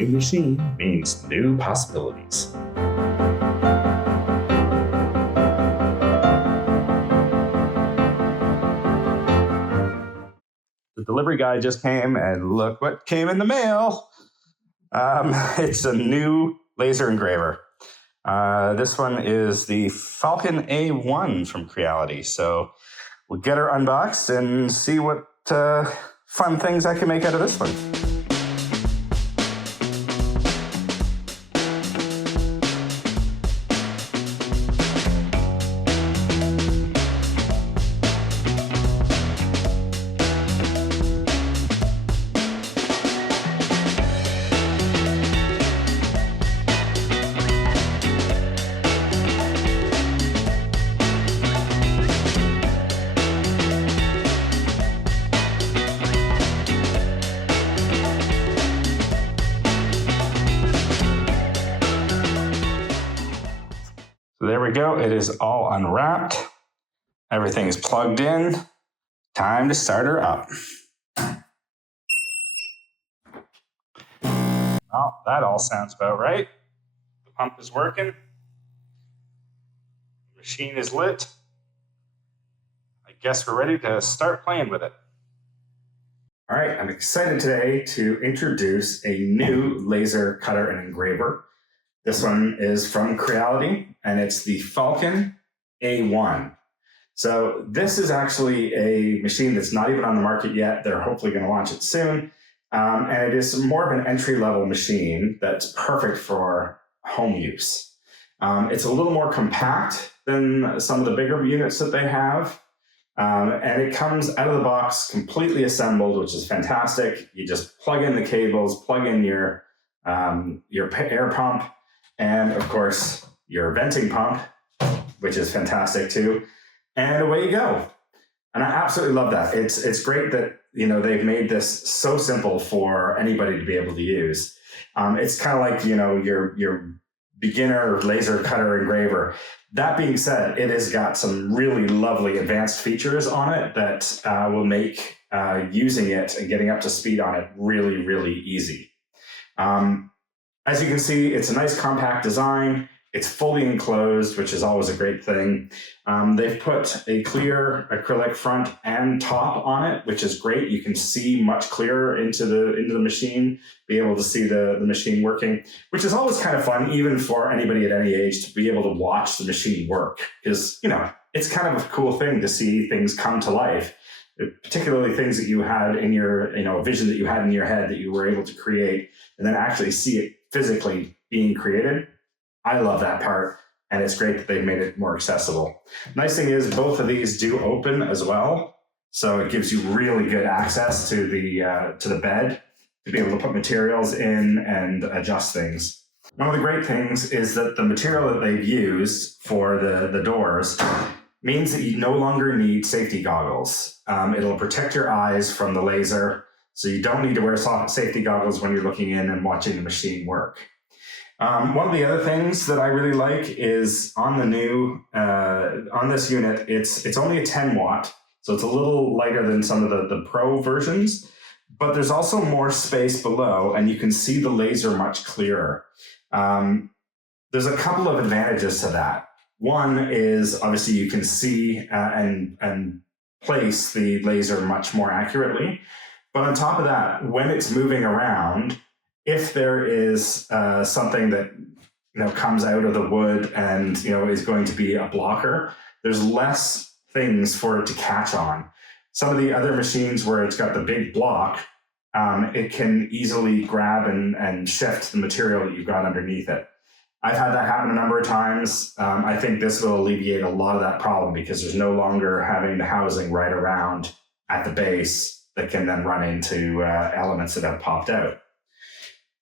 new machine means new possibilities. The delivery guy just came, and look what came in the mail. It's a new laser engraver. This one is the Falcon A1 from Creality. So we'll get her unboxed and see what fun things I can make out of this one. So there we go. It is all unwrapped. Everything is plugged in. Time to start her up. Well, that all sounds about right. The pump is working. The machine is lit. I guess we're ready to start playing with it. All right, I'm excited today to introduce a new laser cutter and engraver. This one is from Creality, and it's the Falcon A1. So this is actually a machine that's not even on the market yet. They're hopefully going to launch it soon. And it is more of an entry-level machine that's perfect for home use. It's a little more compact than some of the bigger units that they have. And it comes out of the box completely assembled, which is fantastic. You just plug in the cables, plug in your air pump, and of course your venting pump, which is fantastic too. And away you go. And I absolutely love that. It's great that they've made this so simple for anybody to be able to use. It's kind of like your beginner laser cutter engraver. That being said, it has got some really lovely advanced features on it that will make using it and getting up to speed on it really, really easy. As you can see, it's a nice compact design. It's fully enclosed, which is always a great thing. They've put a clear acrylic front and top on it, which is great. You can see much clearer into the machine, be able to see the machine working, which is always kind of fun, even for anybody at any age, to be able to watch the machine work. Because, it's kind of a cool thing to see things come to life, particularly things that you had in your, a vision that you had in your head that you were able to create, and then actually see it physically being created. I love that part, and it's great that they've made it more accessible. Nice thing is both of these do open as well, so it gives you really good access to the bed to be able to put materials in and adjust things. One of the great things is that the material that they've used for the doors means that you no longer need safety goggles. It'll protect your eyes from the laser, so you don't need to wear safety goggles when you're looking in and watching the machine work. One of the other things that I really like is on the new, on this unit, it's only a 10 watt, so it's a little lighter than some of the Pro versions, but there's also more space below, and you can see the laser much clearer. There's a couple of advantages to that. One is obviously you can see and place the laser much more accurately, but on top of that, when it's moving around, if there is something that comes out of the wood and is going to be a blocker, there's less things for it to catch on. Some of the other machines where it's got the big block, it can easily grab and shift the material that you've got underneath it. I've had that happen a number of times. I think this will alleviate a lot of that problem because there's no longer having the housing right around at the base that can then run into elements that have popped out.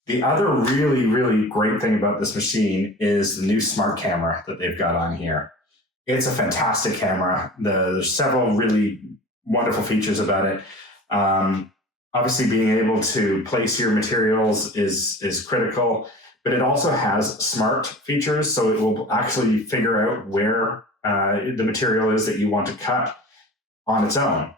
The other really, really great thing about this machine is the new smart camera that they've got on here. It's a fantastic camera. There's several really wonderful features about it. Obviously, being able to place your materials is critical, but it also has smart features, so it will actually figure out where the material is that you want to cut on its own.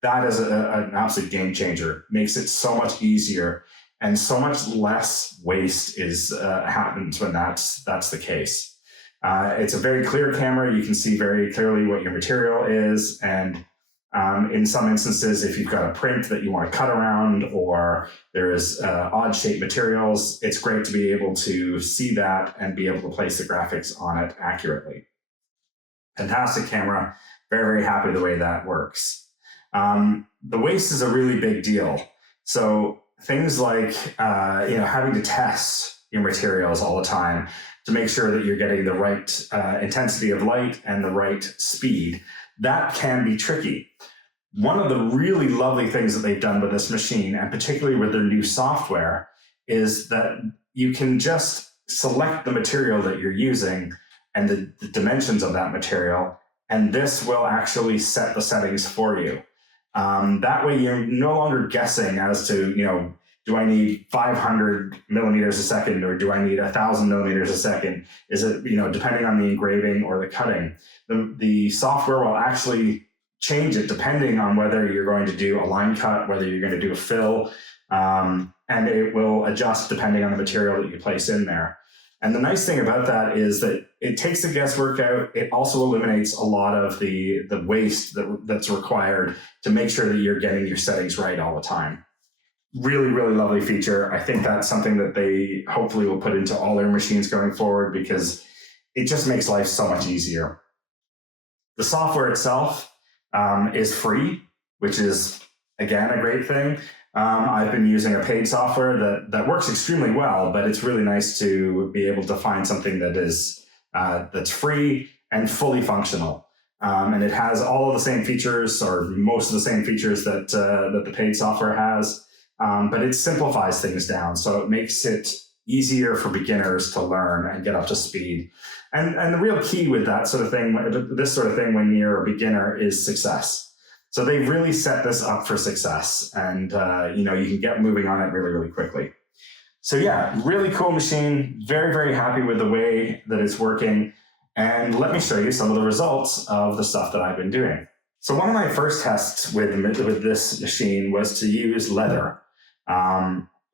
That is an absolute game changer. Makes it so much easier. And so much less waste happens when that's the case. It's a very clear camera. You can see very clearly what your material is. And in some instances, if you've got a print that you want to cut around, or there's odd shaped materials, it's great to be able to see that and be able to place the graphics on it accurately. Fantastic camera. Very, very happy the way that works. The waste is a really big deal. So things like having to test your materials all the time to make sure that you're getting the right intensity of light and the right speed, that can be tricky. One of the really lovely things that they've done with this machine, and particularly with their new software, is that you can just select the material that you're using and the dimensions of that material, and this will actually set the settings for you. That way you're no longer guessing as to, do I need 500 millimeters a second, or do I need 1,000 millimeters a second? Is it, depending on the engraving or the cutting? The software will actually change it depending on whether you're going to do a line cut, whether you're going to do a fill, and it will adjust depending on the material that you place in there. And the nice thing about that is that it takes the guesswork out. It also eliminates a lot of the waste that's required to make sure that you're getting your settings right all the time. Really, really lovely feature. I think that's something that they hopefully will put into all their machines going forward, because it just makes life so much easier. The software itself is free, which is, again, a great thing. I've been using a paid software that works extremely well, but it's really nice to be able to find something that is that's free and fully functional. And it has all of the same features, or most of the same features that the paid software has, but it simplifies things down. So it makes it easier for beginners to learn and get up to speed. And the real key with that sort of thing, this sort of thing when you're a beginner, is success. So they've really set this up for success, and you can get moving on it really, really quickly. So yeah, really cool machine. Very, very happy with the way that it's working. And let me show you some of the results of the stuff that I've been doing. So one of my first tests with this machine was to use leather,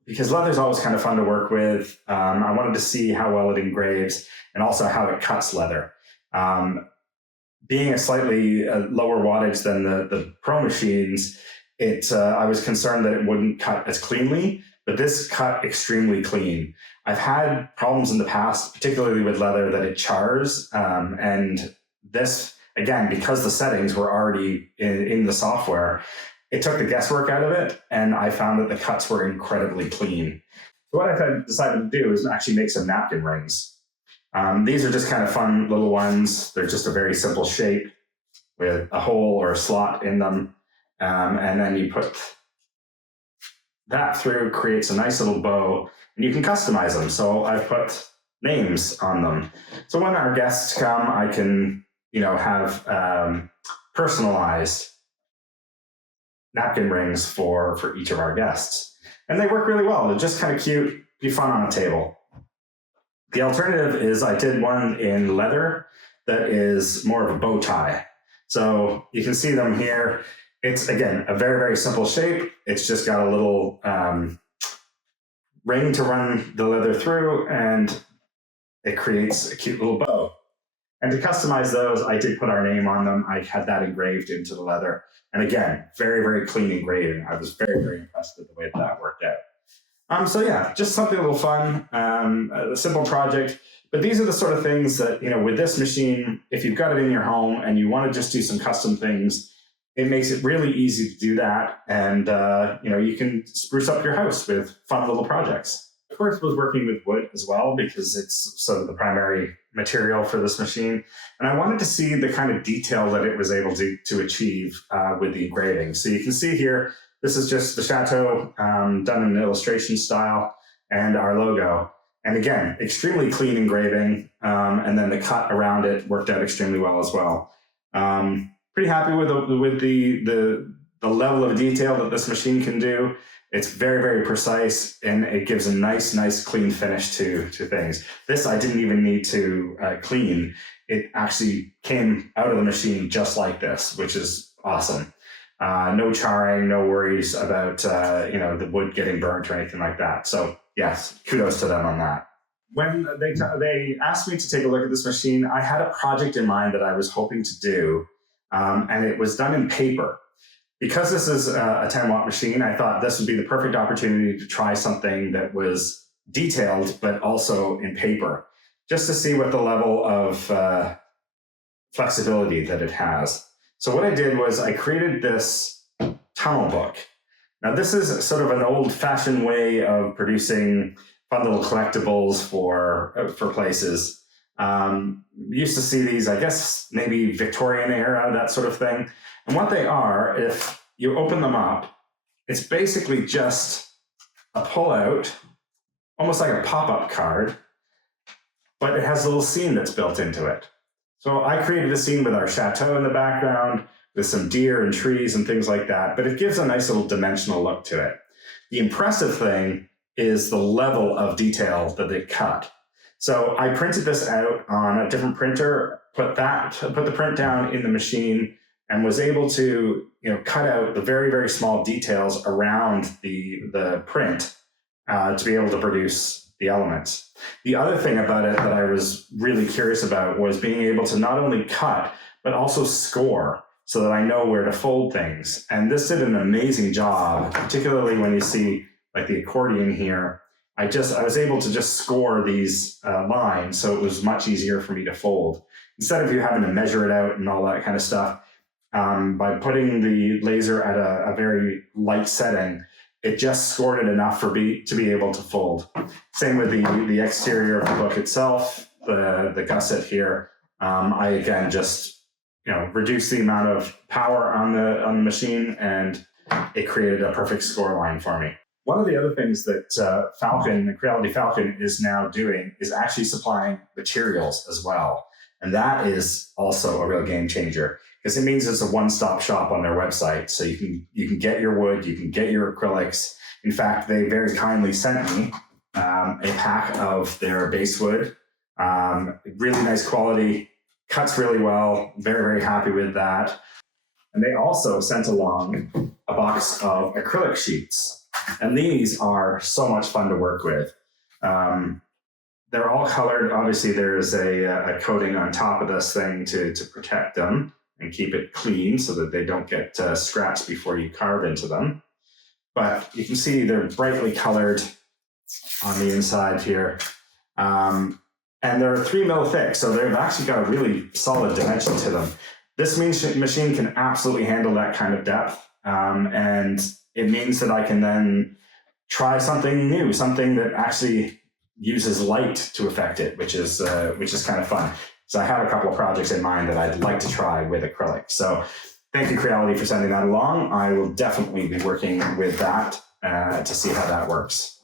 because leather is always kind of fun to work with. I wanted to see how well it engraves and also how it cuts leather. Being a slightly lower wattage than the Pro machines, I was concerned that it wouldn't cut as cleanly, but this cut extremely clean. I've had problems in the past, particularly with leather, that it chars. And this, again, because the settings were already in the software, it took the guesswork out of it, and I found that the cuts were incredibly clean. So what I decided to do is actually make some napkin rings. These are just kind of fun little ones. They're just a very simple shape with a hole or a slot in them. And then you put that through, creates a nice little bow, and you can customize them. So I've put names on them. So when our guests come, I can, have personalized napkin rings for each of our guests. And they work really well. They're just kind of cute, be fun on a table. The alternative is I did one in leather that is more of a bow tie. So you can see them here. It's, again, a very, very simple shape. It's just got a little ring to run the leather through, and it creates a cute little bow. And to customize those, I did put our name on them. I had that engraved into the leather. And again, very, very clean engraving. I was very, very impressed with the way that worked out. So yeah, just something a little fun, a simple project. But these are the sort of things that, with this machine, if you've got it in your home and you want to just do some custom things, it makes it really easy to do that. And, you can spruce up your house with fun little projects. Of course, was working with wood as well, because it's sort of the primary material for this machine. And I wanted to see the kind of detail that it was able to achieve with the engraving. So you can see here, this is just the Chateau done in an illustration style, and our logo. And again, extremely clean engraving. And then the cut around it worked out extremely well as well. Pretty happy with the level of detail that this machine can do. It's very, very precise, and it gives a nice, clean finish to things. This I didn't even need to clean. It actually came out of the machine just like this, which is awesome. No charring, no worries about the wood getting burnt or anything like that. So yes, kudos to them on that. When they asked me to take a look at this machine, I had a project in mind that I was hoping to do, and it was done in paper. Because this is a 10-watt machine, I thought this would be the perfect opportunity to try something that was detailed, but also in paper, just to see what the level of flexibility that it has. So what I did was I created this tunnel book. Now this is sort of an old-fashioned way of producing fun little collectibles for places. Used to see these, I guess, maybe Victorian era, that sort of thing. And what they are, if you open them up, it's basically just a pull-out, almost like a pop-up card, but it has a little scene that's built into it. So I created a scene with our chateau in the background, with some deer and trees and things like that, but it gives a nice little dimensional look to it. The impressive thing is the level of detail that they cut. So I printed this out on a different printer, put the print down in the machine, and was able to cut out the very, very small details around the print to be able to produce the elements. The other thing about it that I was really curious about was being able to not only cut, but also score so that I know where to fold things. And this did an amazing job, particularly when you see like the accordion here. I was able to just score these lines, so it was much easier for me to fold. Instead of you having to measure it out and all that kind of stuff, by putting the laser at a very light setting, it just scored it enough to be able to fold. Same with the exterior of the book itself, the gusset here. I again just reduced the amount of power on the machine, and it created a perfect score line for me. One of the other things that the Creality Falcon is now doing is actually supplying materials as well. And that is also a real game changer, because it means it's a one-stop shop on their website. So you can get your wood, you can get your acrylics. In fact, they very kindly sent me a pack of their base wood. Really nice quality, cuts really well, very, very happy with that. And they also sent along a box of acrylic sheets. And these are so much fun to work with. They're all colored. Obviously, there's a coating on top of this thing to protect them and keep it clean so that they don't get scratched before you carve into them. But you can see they're brightly colored on the inside here. And they're 3 mil thick, so they've actually got a really solid dimension to them. This machine can absolutely handle that kind of depth. And it means that I can then try something new, something that actually uses light to affect it, which is kind of fun. So I have a couple of projects in mind that I'd like to try with acrylic. So thank you, Creality, for sending that along. I will definitely be working with that to see how that works.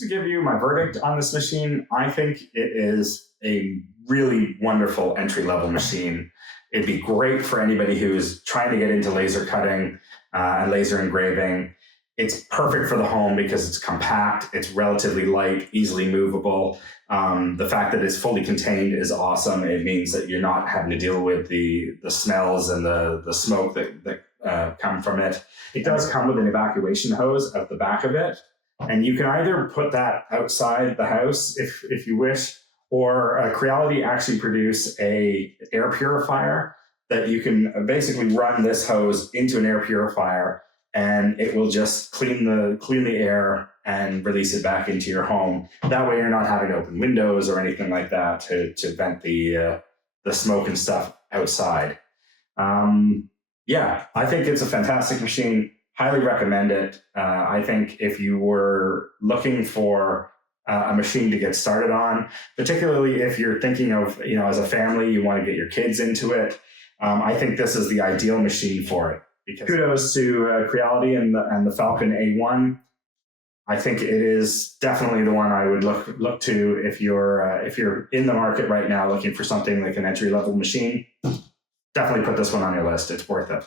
To give you my verdict on this machine, I think it is a really wonderful entry-level machine. It'd be great for anybody who's trying to get into laser cutting and laser engraving. It's perfect for the home because it's compact, it's relatively light, easily movable. The fact that it's fully contained is awesome. It means that you're not having to deal with the smells and the smoke that come from it. It does come with an evacuation hose at the back of it. And you can either put that outside the house if you wish, or Creality actually produce a air purifier that you can basically run this hose into an air purifier, and it will just clean the air and release it back into your home. That way you're not having to open windows or anything like that to vent the smoke and stuff outside. Yeah, I think it's a fantastic machine. Highly recommend it. I think if you were looking for a machine to get started on, particularly if you're thinking of, as a family, you want to get your kids into it, I think this is the ideal machine for it. Because kudos to Creality and the Falcon A1. I think it is definitely the one I would look to if you're in the market right now looking for something like an entry-level machine. definitely put this one on your list. It's worth it.